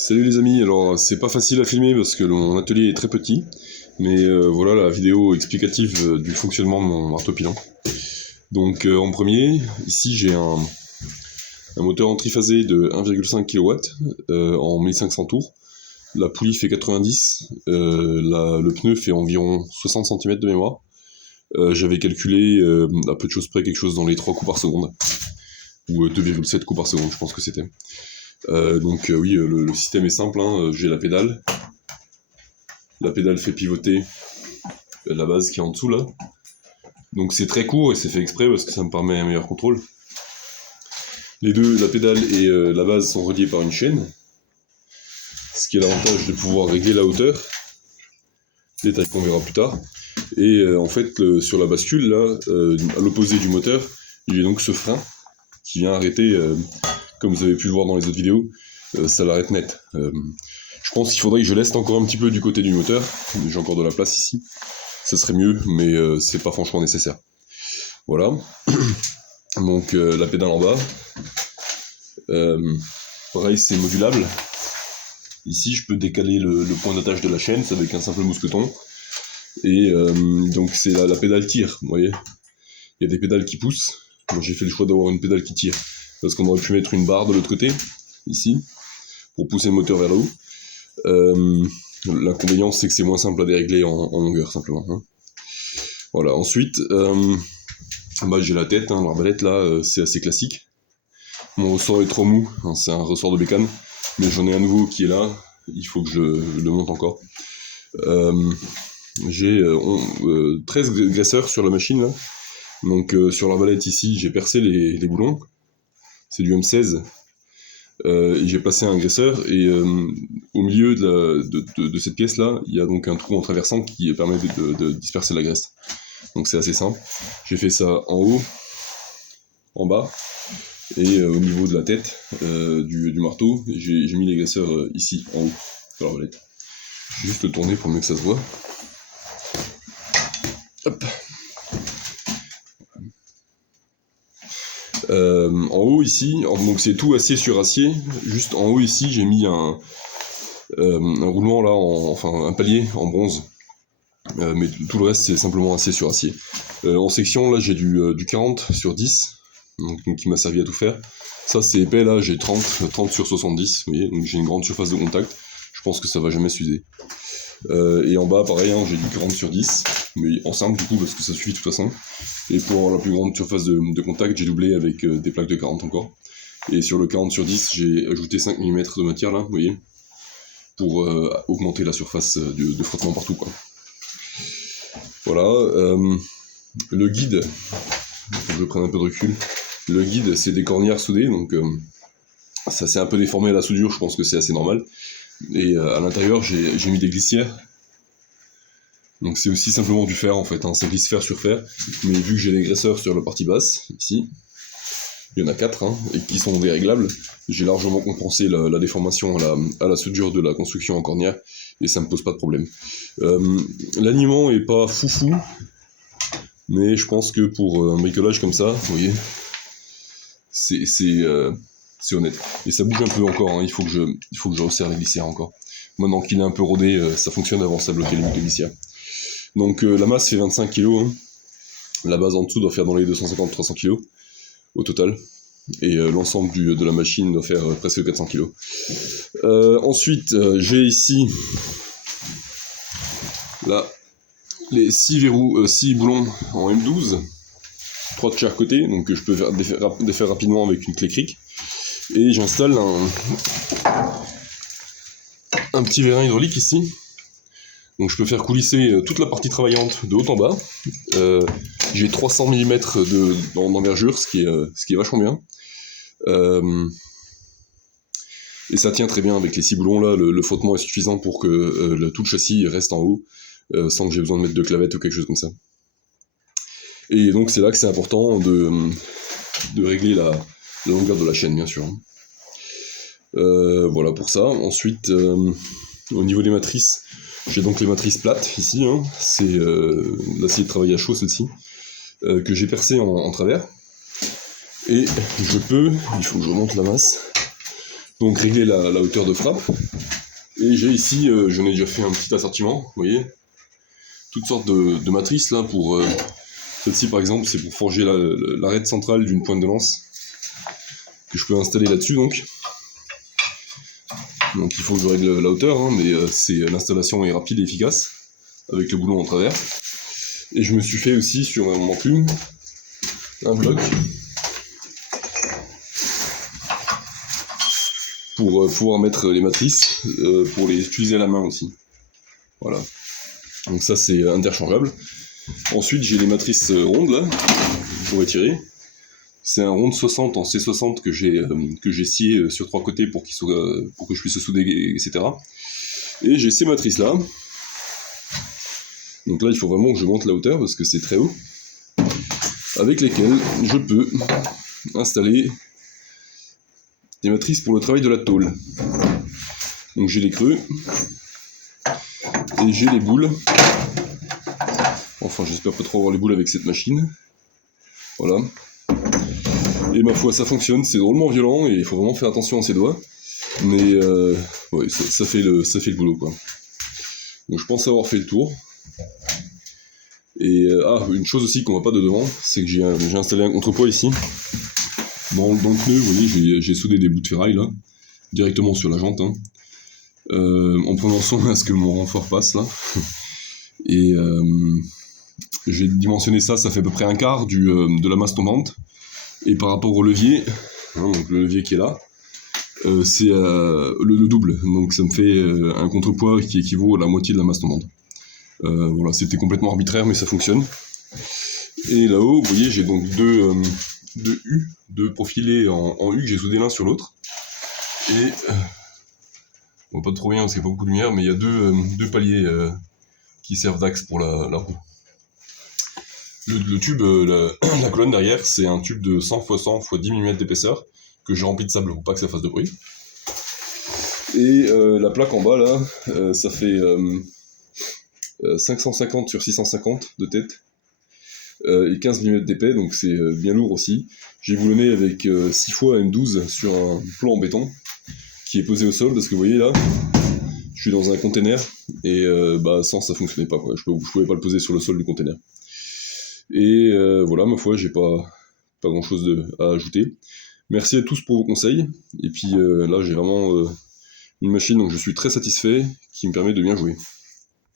Salut les amis, alors c'est pas facile à filmer parce que mon atelier est très petit, mais voilà la vidéo explicative du fonctionnement de mon marteau pilon. Donc en premier, ici j'ai un moteur en triphasé de 1,5 kW en 1500 tours. La poulie fait 90, le pneu fait environ 60 cm de mémoire. J'avais calculé à peu de choses près quelque chose dans les 3 coups par seconde, ou 2,7 coups par seconde je pense que c'était. Oui, le système est simple, hein. J'ai la pédale fait pivoter la base qui est en dessous là, donc c'est très court et c'est fait exprès parce que ça me permet un meilleur contrôle. Les deux, la pédale et la base, sont reliés par une chaîne, ce qui est l'avantage de pouvoir régler la hauteur, détail qu'on verra plus tard. Et en fait sur la bascule là, à l'opposé du moteur, il y a donc ce frein qui vient arrêter, comme vous avez pu le voir dans les autres vidéos, ça l'arrête net. Je pense qu'il faudrait que je laisse encore un petit peu du côté du moteur, j'ai encore de la place ici, ça serait mieux, mais c'est pas franchement nécessaire. Voilà, donc la pédale en bas, pareil c'est modulable, ici je peux décaler le point d'attache de la chaîne avec un simple mousqueton, et donc c'est la pédale tire, vous voyez, il y a des pédales qui poussent, moi j'ai fait le choix d'avoir une pédale qui tire, parce qu'on aurait pu mettre une barre de l'autre côté, ici, pour pousser le moteur vers le haut. L'inconvénient c'est que c'est moins simple à dérégler en longueur simplement, hein. Voilà, ensuite j'ai la tête, hein, l'arbalète là, c'est assez classique. Mon ressort est trop mou, hein, c'est un ressort de bécane, mais j'en ai un nouveau qui est là, il faut que je le monte encore. J'ai 13 graisseurs sur la machine là, donc sur l'arbalète ici j'ai percé les boulons, c'est du M16. J'ai placé un graisseur et au milieu de cette pièce là, il y a donc un trou en traversant qui permet de disperser la graisse. Donc c'est assez simple. J'ai fait ça en haut, en bas et au niveau de la tête du marteau. J'ai mis les graisseurs ici en haut de l'arbalète. Je vais juste le tourner pour mieux que ça se voit. Hop. En haut ici, donc c'est tout acier sur acier, juste en haut ici j'ai mis un roulement là, enfin un palier en bronze, mais tout le reste c'est simplement acier sur acier. En section là j'ai du 40/10, donc qui m'a servi à tout faire. Ça c'est épais là, j'ai 30/70, vous voyez, donc j'ai une grande surface de contact, je pense que ça va jamais s'user. Et en bas pareil, hein, j'ai du 40/10, mais en simple du coup parce que ça suffit de toute façon. Et pour avoir la plus grande surface de contact, j'ai doublé avec des plaques de 40 encore. Et sur le 40/10, j'ai ajouté 5 mm de matière là, vous voyez, pour augmenter la surface de frottement partout, quoi. Voilà, le guide, il faut que je prenne un peu de recul. Le guide c'est des cornières soudées, donc ça s'est un peu déformé à la soudure, je pense que c'est assez normal. Et à l'intérieur j'ai mis des glissières. Donc c'est aussi simplement du fer en fait, hein, c'est glisse fer sur fer, mais vu que j'ai des graisseurs sur la partie basse, ici, il y en a 4, hein, et qui sont déréglables, j'ai largement compensé la déformation à la soudure de la construction en cornière, et ça me pose pas de problème. L'alignement est pas foufou, mais je pense que pour un bricolage comme ça, vous voyez, c'est honnête. Et ça bouge un peu encore, hein, il faut que je resserre les glissières encore. Maintenant qu'il est un peu rodé, ça fonctionne, avant ça bloquait les bouts de glissières. Donc la masse fait 25 kg, hein. La base en dessous doit faire dans les 250-300 kg au total, et l'ensemble de la machine doit faire presque 400 kg. Ensuite, j'ai ici là les 6 boulons en M12, 3 de chaque côté, donc je peux défaire rapidement avec une clé cric, et j'installe un petit vérin hydraulique ici. Donc je peux faire coulisser toute la partie travaillante de haut en bas. J'ai 300 mm d'envergure, ce qui est vachement bien. Et ça tient très bien avec les 6 boulons là, le frottement est suffisant pour que tout le châssis reste en haut, sans que j'ai besoin de mettre de clavettes ou quelque chose comme ça. Et donc c'est là que c'est important de régler la longueur de la chaîne, bien sûr. Voilà pour ça. Ensuite, au niveau des matrices, j'ai donc les matrices plates ici, hein. C'est l'acier de travail à chaud, celle-ci, que j'ai percé en travers. Et il faut que je remonte la masse, donc régler la hauteur de frappe, Et j'ai ici, j'en ai déjà fait un petit assortiment, vous voyez, toutes sortes de matrices là pour... celle-ci par exemple, c'est pour forger l'arête centrale d'une pointe de lance, que je peux installer là-dessus donc. Donc il faut que je règle la hauteur, hein, mais l'installation est rapide et efficace, avec le boulon en travers. Et je me suis fait aussi sur mon enclume un bloc pour pouvoir mettre les matrices, pour les utiliser à la main aussi. Voilà. Donc ça c'est interchangeable. Ensuite j'ai les matrices rondes là, pour étirer. C'est un rond de 60 en C60 que j'ai scié sur 3 côtés pour que je puisse souder, etc. Et j'ai ces matrices là. Donc là il faut vraiment que je monte la hauteur parce que c'est très haut. Avec lesquelles je peux installer des matrices pour le travail de la tôle. Donc j'ai les creux et j'ai les boules. Enfin j'espère pas trop avoir les boules avec cette machine. Voilà. Et ma foi ça fonctionne, c'est drôlement violent et il faut vraiment faire attention à ses doigts. Mais ouais, ça fait le boulot quoi. Donc je pense avoir fait le tour. Et une chose aussi qu'on voit pas de devant, c'est que j'ai installé un contrepoids ici. Dans le pneu, vous voyez, j'ai soudé des bouts de ferraille là, directement sur la jante, hein, en prenant soin à ce que mon renfort passe là. Et j'ai dimensionné ça fait à peu près un quart de la masse tombante. Et par rapport au levier, hein, donc le levier qui est là, c'est le double. Donc ça me fait un contrepoids qui équivaut à la moitié de la masse tombante. Voilà, c'était complètement arbitraire, mais ça fonctionne. Et là-haut, vous voyez, j'ai donc deux profilés en U que j'ai soudés l'un sur l'autre. Et on voit pas trop bien parce qu'il n'y a pas beaucoup de lumière, mais il y a deux paliers qui servent d'axe pour la roue. Le tube, la colonne derrière, c'est un tube de 100 x 100 x 10 mm d'épaisseur que j'ai rempli de sable pour pas que ça fasse de bruit. Et la plaque en bas là, ça fait 550 sur 650 de tête et 15 mm d'épais, donc c'est bien lourd aussi. J'ai boulonné avec 6 fois M12 sur un plan en béton qui est posé au sol parce que vous voyez là, je suis dans un container et sans ça fonctionnait pas quoi. Je pouvais pas le poser sur le sol du container. Et voilà, ma foi, j'ai pas grand chose à ajouter. Merci à tous pour vos conseils. Et puis là, j'ai vraiment une machine dont je suis très satisfait, qui me permet de bien jouer.